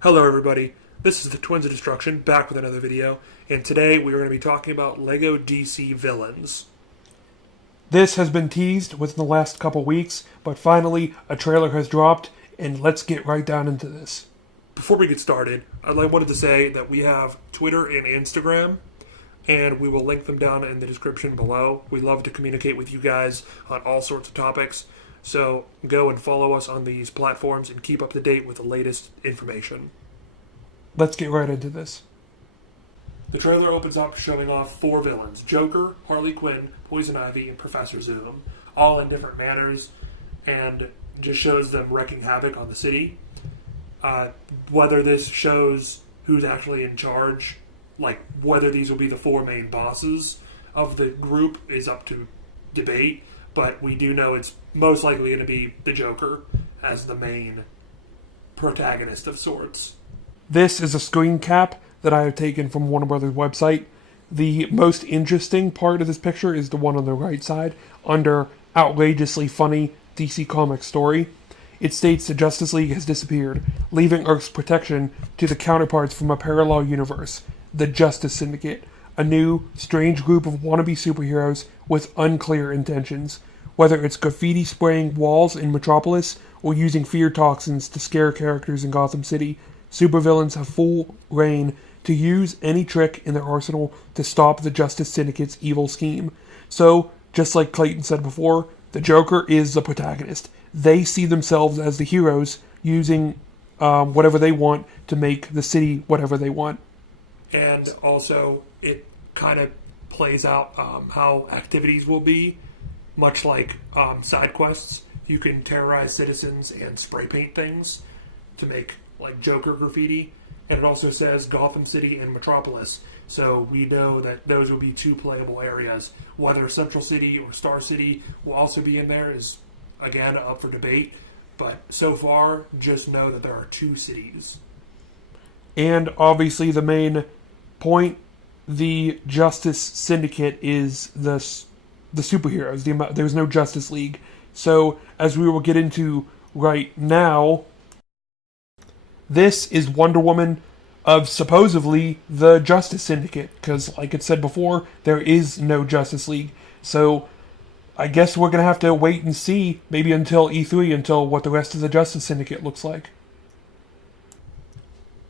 Hello everybody, this is the Twins of Destruction, back with another video, and today we are going to be talking about LEGO DC villains. This has been teased within the last couple weeks, but finally a trailer has dropped, and let's get right down into this. Before we get started, wanted to say that we have Twitter and Instagram, and we will link them down in the description below. We love to communicate with you guys on all sorts of topics, so go and follow us on these platforms and keep up to date with the latest information. Let's get right into this. The trailer opens up showing off 4 villains: Joker, Harley Quinn, Poison Ivy, and Professor Zoom, all in different manners, and just shows them wreaking havoc on the city. Whether this shows who's actually in charge, like whether these will be the 4 main bosses of the group, is up to debate, but we do know it's most likely going to be the Joker as the main protagonist of sorts. This is a screen cap that I have taken from Warner Brothers website. The most interesting part of this picture is the one on the right side, under outrageously funny DC Comics story. It states the Justice League has disappeared, leaving Earth's protection to the counterparts from a parallel universe, the Justice Syndicate, a new, strange group of wannabe superheroes with unclear intentions. Whether it's graffiti spraying walls in Metropolis or using fear toxins to scare characters in Gotham City, supervillains have full reign to use any trick in their arsenal to stop the Justice Syndicate's evil scheme. So, just like Clayton said before, the Joker is the protagonist. They see themselves as the heroes, using whatever they want to make the city whatever they want. And also, it kind of plays out how activities will be, much like side quests. You can terrorize citizens and spray paint things to make like Joker graffiti, and it also says Gotham City and Metropolis, so we know that those will be 2 playable areas. Whether Central City or Star City will also be in there is, again, up for debate, but so far, just know that there are 2 cities. And obviously the main point, the Justice Syndicate is the superheroes. There's no Justice League. So, as we will get into right now, this is Wonder Woman of supposedly the Justice Syndicate, because like it said before, there is no Justice League. So I guess we're going to have to wait and see, maybe until E3, until what the rest of the Justice Syndicate looks like.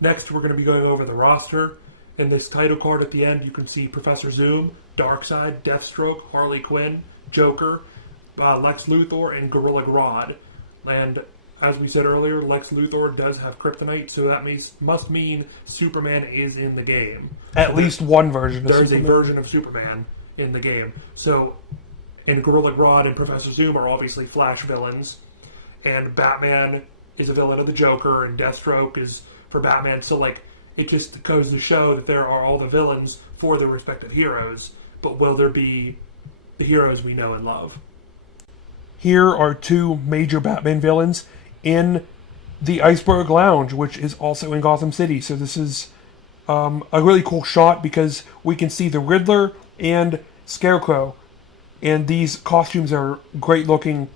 Next, we're going to be going over the roster. In this title card at the end, you can see Professor Zoom, Darkseid, Deathstroke, Harley Quinn, Joker, Lex Luthor, and Gorilla Grodd. And as we said earlier, Lex Luthor does have kryptonite, so that must mean Superman is in the game. At least one version of There's Superman. a version of Superman in the game. So, and Gorilla Grodd and Professor Zoom are obviously Flash villains, and Batman is a villain of the Joker, and Deathstroke is for Batman. So, like, it just goes to show that there are all the villains for their respective heroes, but will there be the heroes we know and love? Here are 2 major Batman villains in the Iceberg Lounge, which is also in Gotham City. So this is a really cool shot because we can see the Riddler and Scarecrow, and these costumes are great looking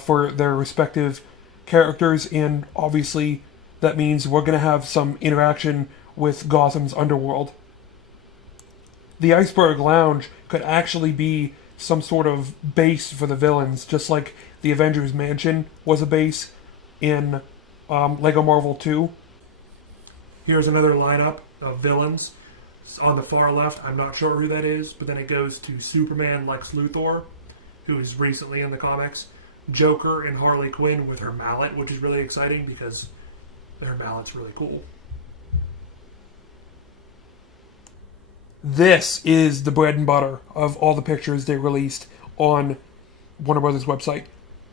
for their respective characters, and obviously that means we're going to have some interaction with Gotham's underworld. The Iceberg Lounge could actually be some sort of base for the villains, just like the Avengers Mansion was a base in Lego Marvel 2. Here's another lineup of villains. On the far left, I'm not sure who that is, but then it goes to Superman Lex Luthor, who is recently in the comics, Joker and Harley Quinn with her mallet, which is really exciting because her mallet's really cool. This is the bread and butter of all the pictures they released on Warner Brothers website.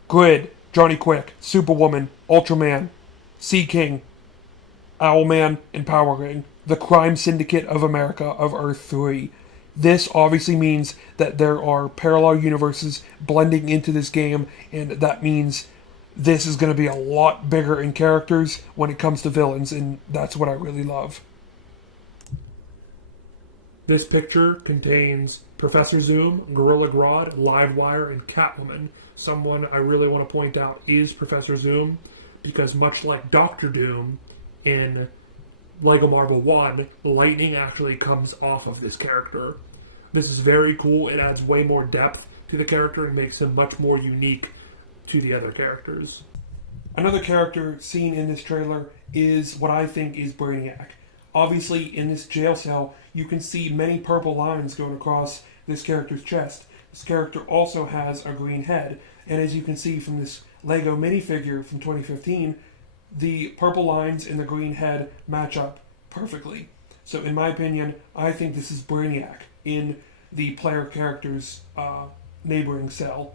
Grid, Johnny Quick, Superwoman, Ultraman, Sea King, Owlman, and Power Ring, the Crime Syndicate of America of Earth 3. This obviously means that there are parallel universes blending into this game, and that means this is going to be a lot bigger in characters when it comes to villains, and that's what I really love. This picture contains Professor Zoom, Gorilla Grodd, Livewire, and Catwoman. Someone I really want to point out is Professor Zoom, because much like Doctor Doom in Lego Marvel 1, lightning actually comes off of this character. This is very cool. It adds way more depth to the character and makes him much more unique to the other characters. Another character seen in this trailer is what I think is Brainiac. Obviously, in this jail cell, you can see many purple lines going across this character's chest. This character also has a green head, and as you can see from this Lego minifigure from 2015, the purple lines and the green head match up perfectly. So in my opinion, I think this is Brainiac in the player character's neighboring cell.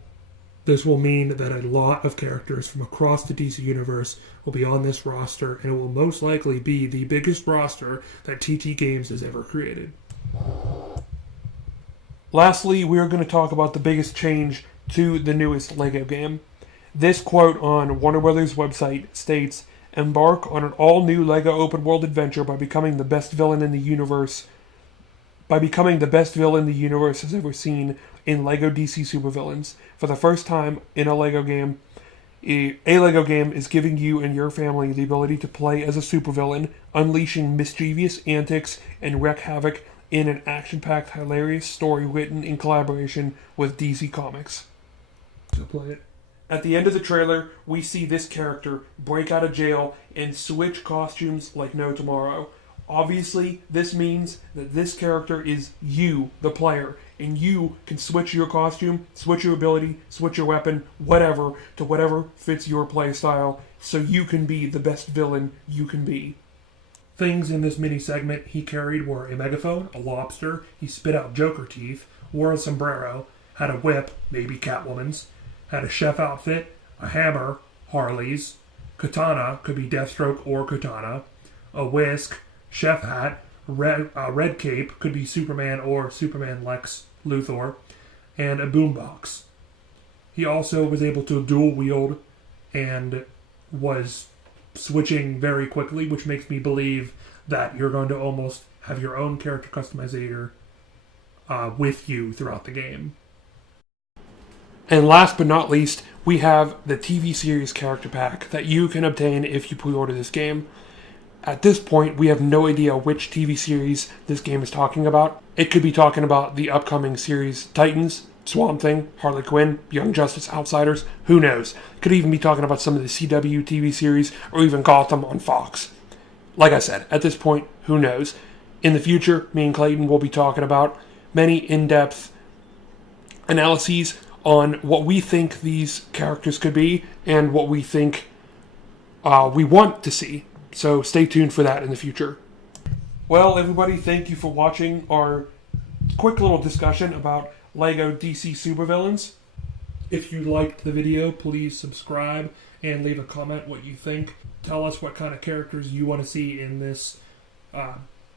This will mean that a lot of characters from across the DC Universe will be on this roster, and it will most likely be the biggest roster that TT Games has ever created. Lastly, we are going to talk about the biggest change to the newest LEGO game. This quote on Warner Brothers' website states, "Embark on an all-new LEGO open-world adventure by becoming the best villain the universe has ever seen in LEGO DC Supervillains. For the first time in a LEGO game, a LEGO game is giving you and your family the ability to play as a supervillain, unleashing mischievous antics and wreak havoc in an action-packed, hilarious story written in collaboration with DC Comics." So play it. At the end of the trailer, we see this character break out of jail and switch costumes like no tomorrow. Obviously, this means that this character is you, the player, and you can switch your costume, switch your ability, switch your weapon, whatever, to whatever fits your playstyle, so you can be the best villain you can be. Things in this mini segment he carried were a megaphone, a lobster, he spit out Joker teeth, wore a sombrero, had a whip, maybe Catwoman's, had a chef outfit, a hammer, Harley's, katana, could be Deathstroke or Katana, a whisk, chef hat, red cape, could be Superman or Superman Lex Luthor, and a boombox. He also was able to dual wield and was switching very quickly, which makes me believe that you're going to almost have your own character customizer with you throughout the game. And last but not least, we have the TV series character pack that you can obtain if you pre-order this game. At this point, we have no idea which TV series this game is talking about. It could be talking about the upcoming series Titans, Swamp Thing, Harley Quinn, Young Justice, Outsiders, who knows. It could even be talking about some of the CW TV series or even Gotham on Fox. Like I said, at this point, who knows. In the future, me and Clayton will be talking about many in-depth analyses on what we think these characters could be and what we think we want to see. So stay tuned for that in the future. Well, everybody, thank you for watching our quick little discussion about LEGO DC Supervillains. If you liked the video, please subscribe and leave a comment what you think. Tell us what kind of characters you want to see in this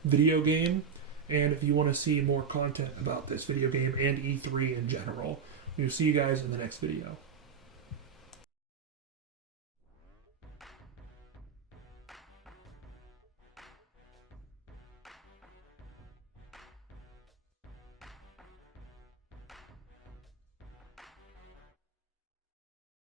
video game, and if you want to see more content about this video game and E3 in general. We'll see you guys in the next video.